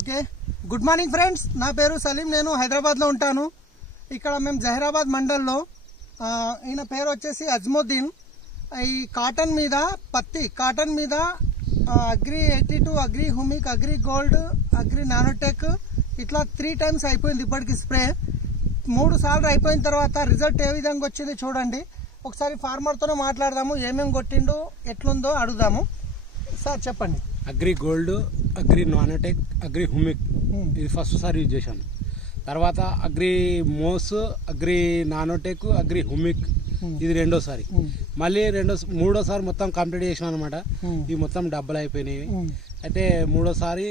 Okay, good morning friends. నా పేరు సలీం. నేను హైదరాబాద్లో ఉంటాను. ఇక్కడ మేము జహీరాబాద్ మండల్లో, ఈయన పేరు వచ్చేసి అజ్ముద్దీన్. ఈ కాటన్ మీద, పత్తి కాటన్ మీద agri 82, agri humic, agri gold, agri nanotech ఇట్లా 3 టైమ్స్ అయిపోయింది ఇప్పటికి స్ప్రే. 3 సార్లు అయిపోయిన తర్వాత రిజల్ట్ ఏ విధంగా వచ్చింది చూడండి. ఒకసారి ఫార్మర్తోనే మాట్లాడదాము, ఏమేమి కొట్టిండో ఎట్లుందో అడుగుదాము. సార్ చెప్పండి. Agri gold, agri nanotech, agri humic ఇది ఫస్ట్ సారి యూజ్ చేశాను. తర్వాత అగ్రి మోస్, అగ్రి నానోటెక్, అగ్రి హుమిక్ ఇది రెండోసారి. మళ్ళీ మూడోసారి మొత్తం కంప్లీట్ చేసాను అనమాట. ఇవి మొత్తం డబ్బులు అయిపోయినాయి. అయితే మూడోసారి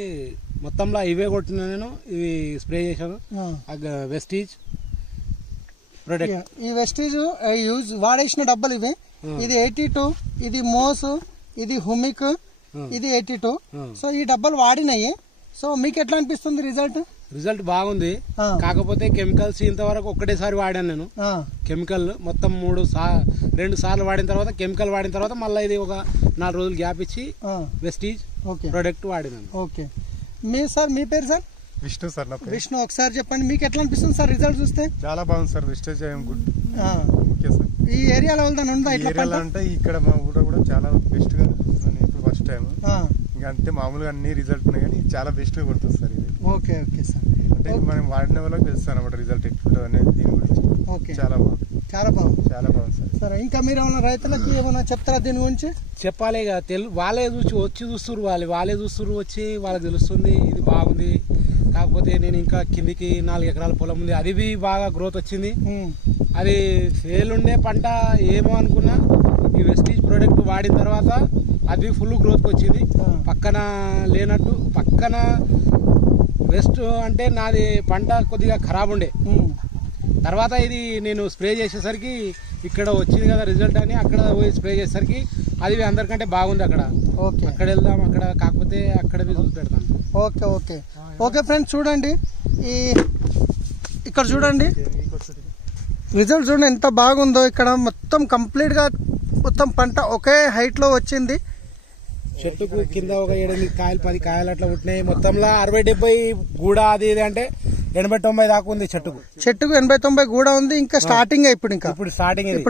మొత్తంలో ఇవే కొట్టినా, నేను ఇవి స్ప్రే చేశాను. వెస్టీజ్ ప్రొడక్ట్, ఈ వెస్టీజ్ యూజ్ వాడేసిన డబ్బులు ఇవి. ఇది 82, ఇది మోస్, ఇది హుమిక్, ఇది 82. సో ఈ డబ్బాలు వాడినాయి. సో మీకు ఎట్లా అనిపిస్తుంది రిజల్ట్ బాగుంది. కాకపోతే కెమికల్స్ ఇంతవరకు ఒకటేసారి వాడాను నేను. కెమికల్ మొత్తం 2 సార్లు వాడిన తర్వాత, కెమికల్ వాడిన తర్వాత మళ్ళీ ఇది ఒక 4 రోజులు గ్యాప్ ఇచ్చి వెస్టీజ్ ప్రొడక్ట్ వాడినాను. ఓకే, మీ పేరు సార్? విష్ణు సార్. విష్ణు, ఒకసారి చెప్పండి మీకు ఎట్లా అనిపిస్తుంది సార్ రిజల్ట్ చూస్తే? చాలా బాగుంది సార్. విస్టేజ్ గుడ్. Okay sir. ఈ ఏరియాలో ఉందా ఇట్లా అంటే ఇక్కడ మా ఊళ్ళో కూడా చాలా బెస్ట్ గా చూస్తున్నాను ఇప్పుడు ఫస్ట్ టైం. ఇంకా అంతే మామూలుగా అన్ని రిజల్ట్ ఉన్నాయి కానీ చాలా బెస్ట్ గా కొడుతుంది సార్ ఇది. Okay okay sir. అంటే మనం వాడిన వాళ్ళకి తెలుస్తాను అన్నమాట రిజల్ట్ ఎట్లుంటుంది అనేది దీని గురించి. ఓకే, చాలా బాగుంది. చాలా బాగుంది సార్. సరే, ఇంకా మీరు ఏమైనా రైతులకు ఏమైనా చెప్తారా దీని గురించి? చెప్పాలి ఇక. వాళ్ళే చూస్తున్నారు, వాళ్ళే చూస్తున్నారు, వచ్చి వాళ్ళకి తెలుస్తుంది ఇది బాగుంది. కాకపోతే నేను ఇంకా కిందికి 4 ఎకరాల పొలం ఉంది, అది బాగా గ్రోత్ వచ్చింది. అది ఫెయిల్ ఉండే పంట ఏమో అనుకున్నా, ఈ వెస్టీజ్ ప్రోడక్ట్ వాడిన తర్వాత అది ఫుల్ గ్రోత్కి వచ్చింది. పక్కన లేనట్టు, పక్కన వెస్ట్ అంటే నాది పంట కొద్దిగా ఖరాబ్ ఉండే. తర్వాత ఇది నేను స్ప్రే చేసేసరికి ఇక్కడ వచ్చింది కదా రిజల్ట్ అని, అక్కడ పోయి స్ప్రే చేసేసరికి అది అందరికంటే బాగుంది. అక్కడ వెళ్దాం, అక్కడ కాకపోతే అక్కడ చూసి పెడతాను. ఓకే ఓకే ఓకే ఫ్రెండ్స్, చూడండి ఇక్కడ చూడండి రిజల్ట్ చూడండి ఎంత బాగుందో. ఇక్కడ మొత్తం కంప్లీట్గా మొత్తం పంట ఒకే హైట్లో వచ్చింది. చెట్టుకు కింద ఒక 8 కాయలు 10 కాయలు అట్లా పుట్టినాయి. మొత్తంలో 60-70 గూడ అది ఇది అంటే 80-90 దాకా ఉంది చెట్టుకు 80-90 గూడ ఉంది. ఇంకా స్టార్టింగ్ ఇప్పుడు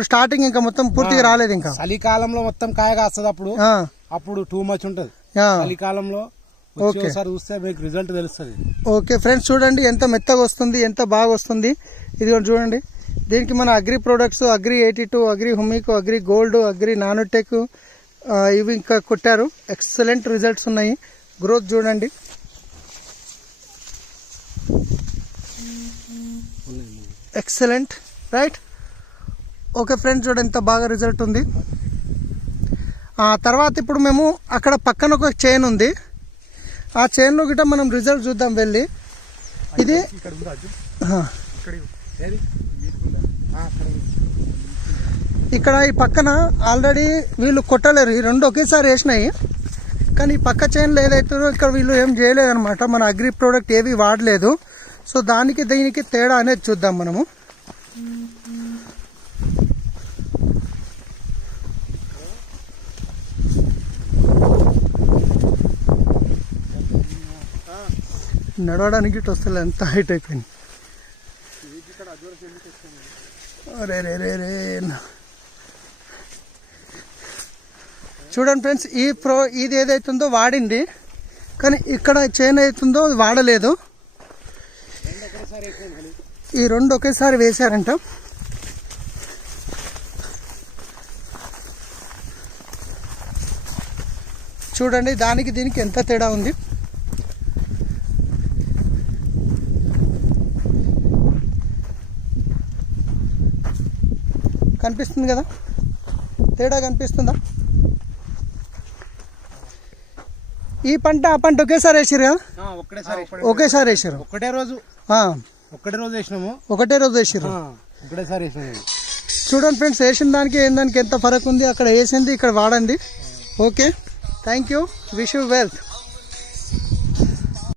స్టార్టింగ్ ఇంకా మొత్తం పూర్తిగా రాలేదు. ఇంకా చలికాలంలో మొత్తం కాయ కాస్తుంది. అప్పుడు టూ మచ్ ఉంటది. చలికాలంలో ఒకసారి చూస్తే మీకు రిజల్ట్ తెలుస్తుంది. ఓకే ఫ్రెండ్స్, చూడండి ఎంత మెత్తగా వస్తుంది, ఎంత బాగా వస్తుంది. ఇది చూడండి. దీనికి మన agri products, agri 82, agri humic, agri gold, agri nanotech ఇవి ఇంకా కొట్టారు. ఎక్సలెంట్ రిజల్ట్స్ ఉన్నాయి. గ్రోత్ చూడండి. Excellent, right. ఓకే ఫ్రెండ్స్, చూడండి ఎంత బాగా రిజల్ట్ ఉంది. తర్వాత ఇప్పుడు మేము అక్కడ పక్కన ఒక చైన్ ఉంది, ఆ చైన్లో గిట్ట మనం రిజల్ట్ చూద్దాం వెళ్ళి. ఇది ఇక్కడ ఈ పక్కన ఆల్రెడీ వీళ్ళు కొట్టలేరు, ఈ 2 ఒకేసారి వేసినాయి. కానీ ఈ పక్క చైన్లో ఏదైతుందో ఇక్కడ వీళ్ళు ఏం చేయలేదు అనమాట. మన అగ్రి ప్రోడక్ట్ ఏవి వాడలేదు. సో దానికి దీనికి తేడా అనేది చూద్దాం మనము. నడవడానికి ఇటు వస్తలే, ఎంత హైట్ అయిపోయింది. అరే రే రే రే. చూడండి ఫ్రెండ్స్, ఇది ఏదైతుందో వాడింది, కానీ ఇక్కడ చైన్ అవుతుందో అది వాడలేదు. ఈ 2 ఒకేసారి వేశారంట. చూడండి దానికి దీనికి ఎంత తేడా ఉంది. కనిపిస్తుంది కదా, తేడా కనిపిస్తుందా? ఈ పంట ఆ పంట ఒకేసారి వేసారు కదా? ఒకేసారి వేసారు. ఒకటే రోజు వేసినాము. ఒకటే రోజు వేసారు. ఒకటేసారి వేసినాము. చూడండి ఫ్రెండ్స్, వేసిన దానికి ఎంత ఫరక్ ఉంది. అక్కడ వేసింది, ఇక్కడ వాడండి. Okay, thank you, wish you wealth.